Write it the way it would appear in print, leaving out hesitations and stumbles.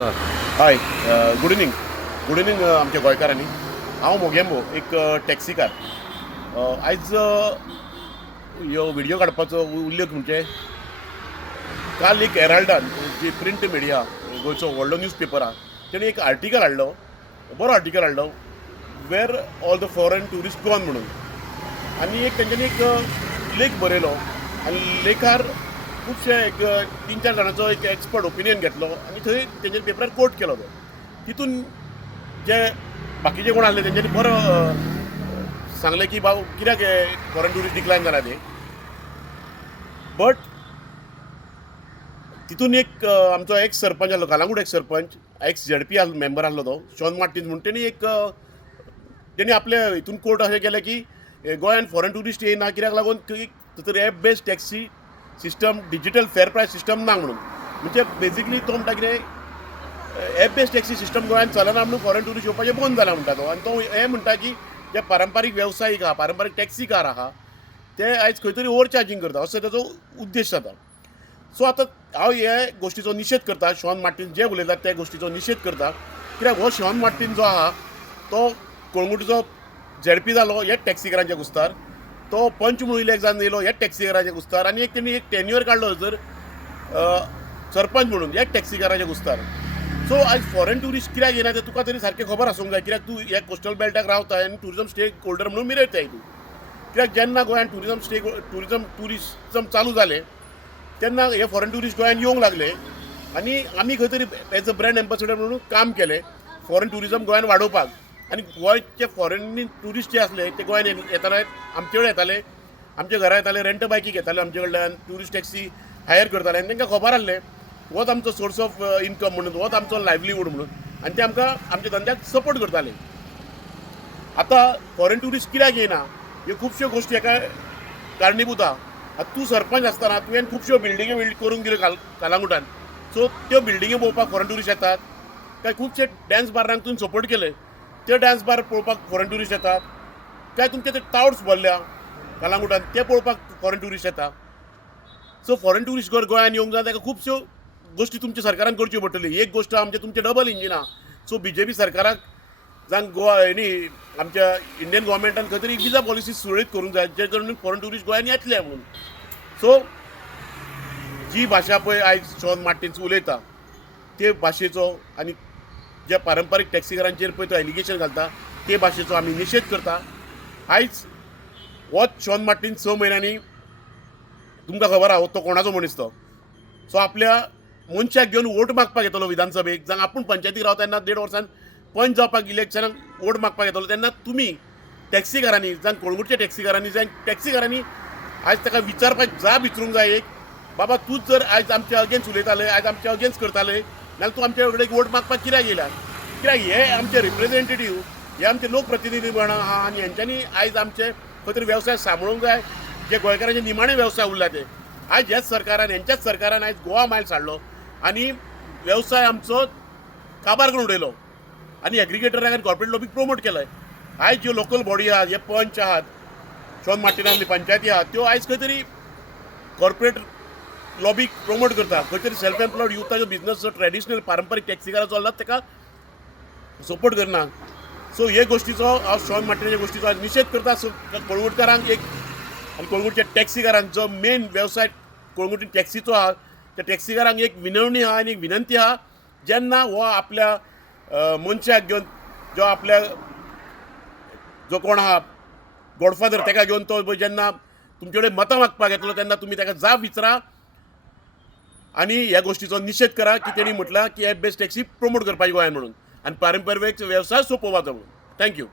हाय. Good evening. Good evening आमच्या गोंयकारांनी. हांव मोगेंबो एक टॅक्सीकार. आयज ह्यो व्हिडियो काडपाचो उल्लेख म्हणजे काल एक हेराल्डान जी प्रिंट मिडिया गोंयचो व्हडलो न्यूज पेपर आहा तेणी एक आर्टिकल हाडलो, बरो आर्टिकल हाडलो, where all the foreign tourist gone म्हणून. आनी एक तेंच्यांनी एक लेख बरयलो आनी लेखार खुबशे एक 3-4 जाणांचो एक एक्सपर्ट ओपिनियन घेतलो आनी थंय तेंच्या पेपरार कोट केलो तो. तितून जे बाकीचे कोण आसले तेंच्यांनी बरो सांगलें की बाबा कित्याक हे फॉरेन ट्युरिस्ट डिक्लायन जाला ते. बट तितून एक आमचो एक्स सरपंच आसलो, Calangute x sarpanch, x ZP member आसलो तो शॉन मार्टिन्स म्हणून. तेणी आपल्या हितून कोर्ट अशें केलें की गोंयान फॉरेन ट्युरिस्ट येयना कित्याक लागून थंय app based taxi system, digital fair प्रायस सिस्टम ना म्हणून. म्हणजे बेजिकली तो म्हणटा कितें एप बेस्ड टॅक्सी सिस्टम गोंयान चलना म्हणून फॉरेन ट्युरिस्ट येवपाचें बंद जाला म्हणटा तो. आनी तो हें म्हणटा की जे पारंपारीक वेवसायीक आहा, पारंपारीक टॅक्सी कार आहा ते आयज खंय तरी ओवर चार्जींग करता असो ताचो उद्देश जाता. सो आतां हांव हे गोश्टीचो निशेध करता. शॉन मार्टिन जे उलयतात त्या गोश्टीचो निशेध करता. कित्याक हो शॉन मार्टिन जो आहा तो कोळंगुटीचो ZP जालो हेच टॅक्सीकारांच्या कुस्तार, तो पंच म्हणून इलेक्ट जावन येयलो हेच टॅक्सीकारांच्या कुस्तार, आनी एक तेणी एक टेन्युअर काडलो जर सरपंच म्हणून हेच टॅक्सीकारांच्या कुस्तार. सो आयज फॉरेन ट्युरिस्ट कित्याक येना तें तुका तरी सारकें खबर आसूंक जाय. कित्याक तूं ह्या कोस्टल बेल्टाक रावता आनी ट्युरिजम स्टेक होल्डर म्हणून मिरयताय तूं. कित्याक जेन्ना गोंयान ट्युरिजम चालू जालें तेन्ना हे फॉरेन ट्युरिस्ट गोंयान येवंक लागले आनी आमी खंय तरी एज अ ब्रँड एम्बेसेडर म्हणून काम केलें फॉरेन ट्युरिजम गोंयान वाडोवपाक. आनी गोंयचे फॉरेन ट्युरिस्ट जे आसले ते गोंयान येताले, आमचे कडेन येताले, आमच्या घरा येताले, रेंट बायकीक येताले आमचे कडल्यान, ट्युरिस्ट टॅक्सी हायर करताले आनी तांकां खबर आसलें होच आमचो सोर्स ऑफ इनकम म्हणून, होच आमचो लायव्हलीहूड म्हणून, आनी ते आमकां आमच्या धंद्याक सपोर्ट करताले. आतां फॉरेन ट्युरिस्ट कित्याक येयना ह्यो खुबश्यो गोश्टी हाका कारणीभूत आहा. आतां तूं सरपंच आसतना तुवें खुबश्यो बिल्डिंगे करून दिल्यो कालांगुटान. सो त्यो बिल्डिंगे पळोवपाक फॉरेन ट्युरिस्ट येतात. काय खुबशे डॅन्स बारांक तुवें सपोर्ट केले, ते डॅन्स बार पळोवपाक फॉरेन ट्युरिस्ट येतात. काय तुमचे ते टावर्स भरल्या कालांगुटान ते पळोवपाक फॉरेन ट्युरिस्ट येता. सो फॉरेन ट्युरिस्ट जर गोंयान येवंक जाय ताका खुबश्यो गोश्टी तुमच्या सरकारान करच्यो पडटल्यो. एक गोश्ट आमचे तुमचे डबल इंजीन आहा. सो BJP सरकाराक जावं गोवा हेणी आमच्या इंडियन गोवोरमेंटान खंय तरी विजा पॉलिसी सुरळीत करूंक जाय जे करून फॉरेन ट्युरिस्ट गोंयान येतले म्हणून. सो जी भाशा पळय आयज शॉन मार्टिन्स उलयता ते भाशेचो आनी जे पारंपारीक टॅक्सीकारांचेर पळय तो एलिगेशन घालता ते भाशेचो आमी निशेध करता. आयज होच शॉन मार्टिन 6 म्हयन्यांनी तुमकां खबर आहा तो कोणाचो मनीस तो. सो आपल्या मनशाक घेवन वोट मागपाक येतलो विधानसभेक, जावं आपूण पंचायतीक रावता तेन्ना 1.5 वर्सान पंच जावपाक इलेक्शनाक वोट मागपाक येतलो तेन्ना तुमी टॅक्सीकारांनी जावं कोळंगूटच्या टॅक्सीकारांनी आयज ताका विचारपाक जाप विचारूंक जाय एक, बाबा तूंच जर आयज आमच्या अगेन्स्ट उलयताले, आयज आमच्या अगेन्स्ट करताले नाल्यार तूं आमच्या कडेन वोट मागपाक कित्याक येयला. कित्याक हे आमचे रिप्रेझेंटेटीव, हे आमचे लोकप्रतिनिधी म्हणा आहा आनी हेंच्यांनी आयज आमचे खंय तरी वेवसाय सांबाळूंक जाय. जे गोंयकारांचे निमाणे वेवसाय उरला ते आयज ह्याच सरकारान, हेंच्याच सरकारान आयज गोवा मायल्स हाडलो आनी वेवसाय आमचो काबार करून उडयलो आनी एग्रिगेटराक आनी कॉर्पोरेट लॉबीक प्रमोट केलंय. आयज ज्यो लोकल बॉडी आहात, हे पंच आहात, शॉन मार्टिनांतली पंचायती आहात, त्यो आयज खंय तरी कॉर्पोरेट लॉबीक प्रमोट करता. खंय तरी सेल्फ एम्प्लॉयड युथाचो बिझनस जो ट्रेडिशनल पारंपारीक टॅक्सीकारां चल्ला ताका सपोर्ट करना. सो हे गोश्टीचो हांव शॉन मार्टिनाच्या गोश्टीचो आज निशेध करता. सो कोळंगूटकारांक एक आनी कोळंगूटच्या टॅक्सीकारांक जो मेन वेवसाय कोळंगूटी टॅक्सीचो आहा त्या टॅक्सीकारांक एक विनवणी आहा आनी एक विनंती आहा, जेन्ना हो आपल्या मनशाक घेवन जो कोण आहा गॉडफादर ताका घेवन तो जेन्ना तुमचे कडेन मतां मागपाक येतलो तेन्ना तुमी ताका जाप विचारा आनी ह्या गोश्टीचो निशेध करा की तेणी म्हटलां की एप बेस्ड टॅक्सी प्रमोट करपाची गोंयान म्हणून आनी पारंपारीक वेवसाय सोंपोवपाचो म्हणून. थँक्यू.